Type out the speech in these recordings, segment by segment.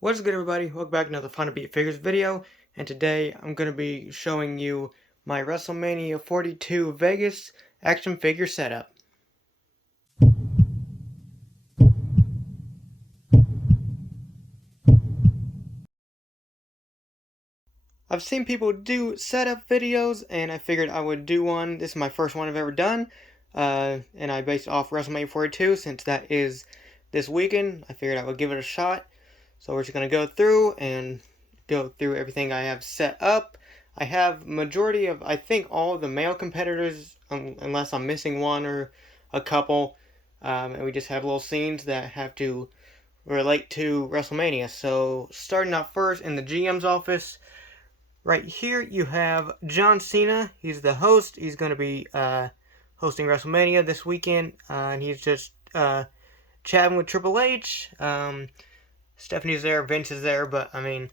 What's good, everybody? Welcome back to another Final Beat Figures video, and today I'm going to be showing you my WrestleMania 42 Vegas action figure setup. I've seen people do setup videos, and I figured I would do one. This is my first one I've ever done, and I based it off WrestleMania 42 since that is this weekend. I figured I would give it a shot. So we're just going to go through everything I have set up. I have majority of, I think, all of the male competitors, unless I'm missing one or a couple. And we just have little scenes that have to relate to WrestleMania. So starting out first in the GM's office, right here you have John Cena. He's the host. He's going to be hosting WrestleMania this weekend. And he's just chatting with Triple H. Stephanie's there, Vince is there, but I mean,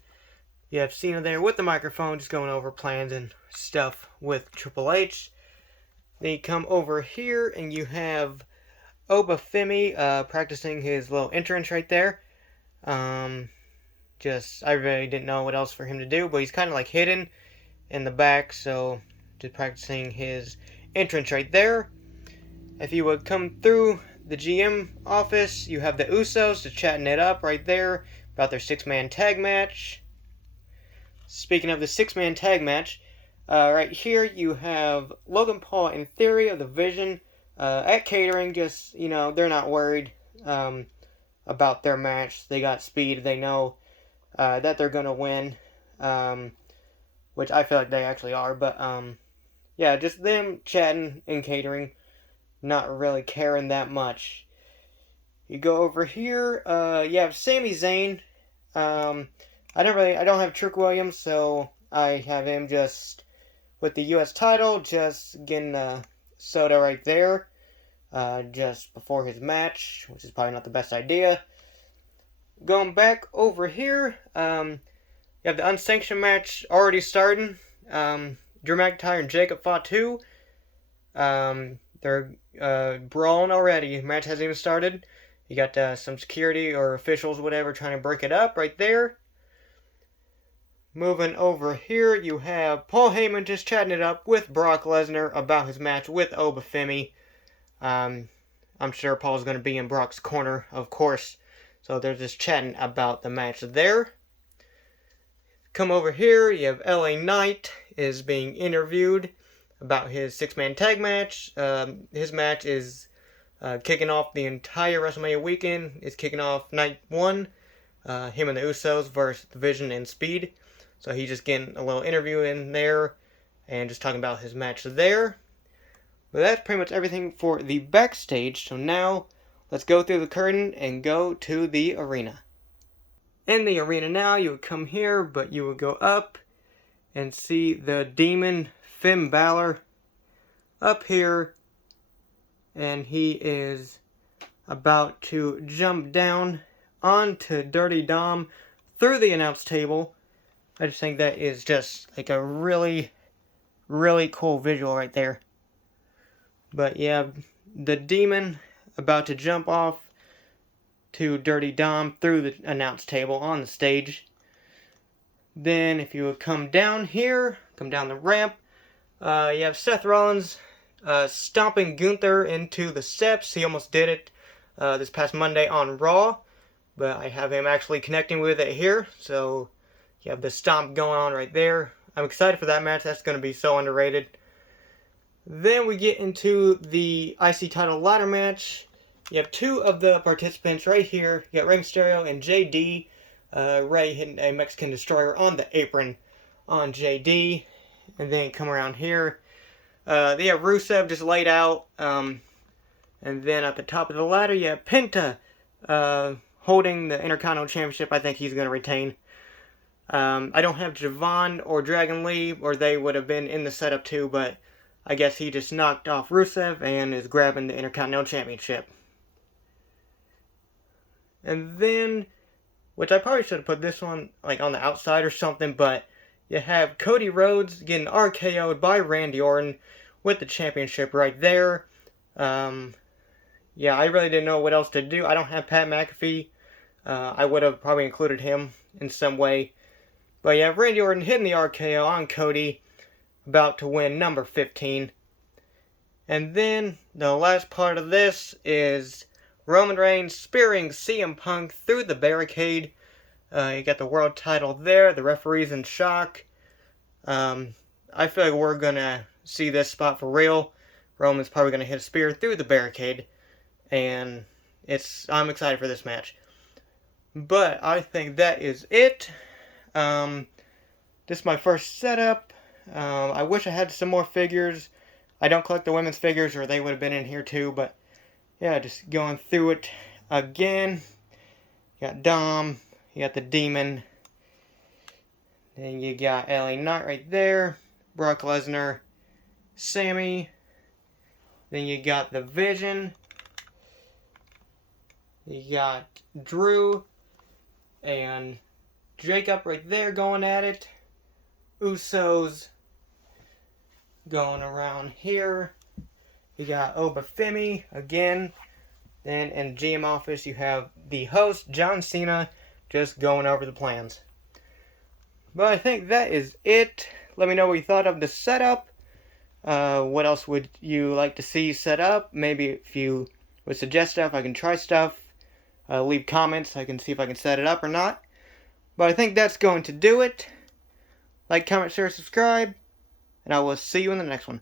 you have Cena there with the microphone, just going over plans and stuff with Triple H. Then you come over here, and you have Obafemi practicing his little entrance right there. I really didn't know what else for him to do, but he's kind of like hidden in the back, so just practicing his entrance right there. If you would come through the GM office, you have the Usos just chatting it up right there about their six-man tag match. Speaking of the six-man tag match, right here you have Logan Paul and Theory of the Vision at catering. Just, they're not worried about their match. They got speed. They know that they're going to win, which I feel like they actually are. But, yeah, just them chatting and catering. Not really caring that much. You go over here, you have Sami Zayn. I don't have Trick Williams, so I have him just with the U.S. title, just getting a soda right there, just before his match, which is probably not the best idea. Going back over here, you have the unsanctioned match already starting. Drew McIntyre and Jacob Fatu. They're brawling already. The match hasn't even started. You got some security or officials, whatever, trying to break it up right there. Moving over here, you have Paul Heyman just chatting it up with Brock Lesnar about his match with Obafemi. I'm sure Paul's going to be in Brock's corner, of course. So they're just chatting about the match there. Come over here, you have LA Knight is being interviewed about his six-man tag match. His match is kicking off the entire WrestleMania weekend. It's kicking off night one. Him and the Usos versus The Vision and Speed. So he's just getting a little interview in there and just talking about his match there. But that's pretty much everything for the backstage. So now let's go through the curtain and go to the arena. In the arena now, you would come here, but you would go up and see the Demon Finn Balor up here, and he is about to jump down onto Dirty Dom through the announce table. I just think that is just like a really, really cool visual right there. But yeah, the Demon about to jump off to Dirty Dom through the announce table on the stage. Then if you would come down here, come down the ramp, you have Seth Rollins stomping Gunther into the steps. He almost did it this past Monday on Raw, but I have him actually connecting with it here. So you have the stomp going on right there. I'm excited for that match. That's going to be so underrated. Then we get into the IC title ladder match. You have two of the participants right here. You got Rey Mysterio and JD. Rey hitting a Mexican Destroyer on the apron on JD. And then come around here. They have Rusev just laid out. And then at the top of the ladder, you have Penta holding the Intercontinental Championship. I think he's going to retain. I don't have Javon or Dragon Lee, or they would have been in the setup too, but I guess he just knocked off Rusev and is grabbing the Intercontinental Championship. And then, which I probably should have put this one like on the outside or something, but you have Cody Rhodes getting RKO'd by Randy Orton with the championship right there. Yeah, I really didn't know what else to do. I don't have Pat McAfee I would have probably included him in some way. But yeah, Randy Orton hitting the RKO on Cody, about to win number 15. And then the last part of this is Roman Reigns spearing CM Punk through the barricade. You got the world title there. The referee's in shock. I feel like we're going to see this spot for real. Roman's probably going to hit a spear through the barricade. And I'm excited for this match. But I think that is it. This is my first setup. I wish I had some more figures. I don't collect the women's figures, or they would have been in here too. But yeah, just going through it again. You got Dom. You got the Demon. Then you got LA Knight right there. Brock Lesnar. Sammy. Then you got the Vision. You got Drew and Jacob right there going at it. Usos going around here. You got Obafemi again. Then in GM office you have the host, John Cena, just going over the plans. But I think that is it. Let me know what you thought of the setup. What else would you like to see set up? Maybe if you would suggest stuff, I can try stuff. Leave comments. I can see if I can set it up or not. But I think that's going to do it. Like, comment, share, subscribe. And I will see you in the next one.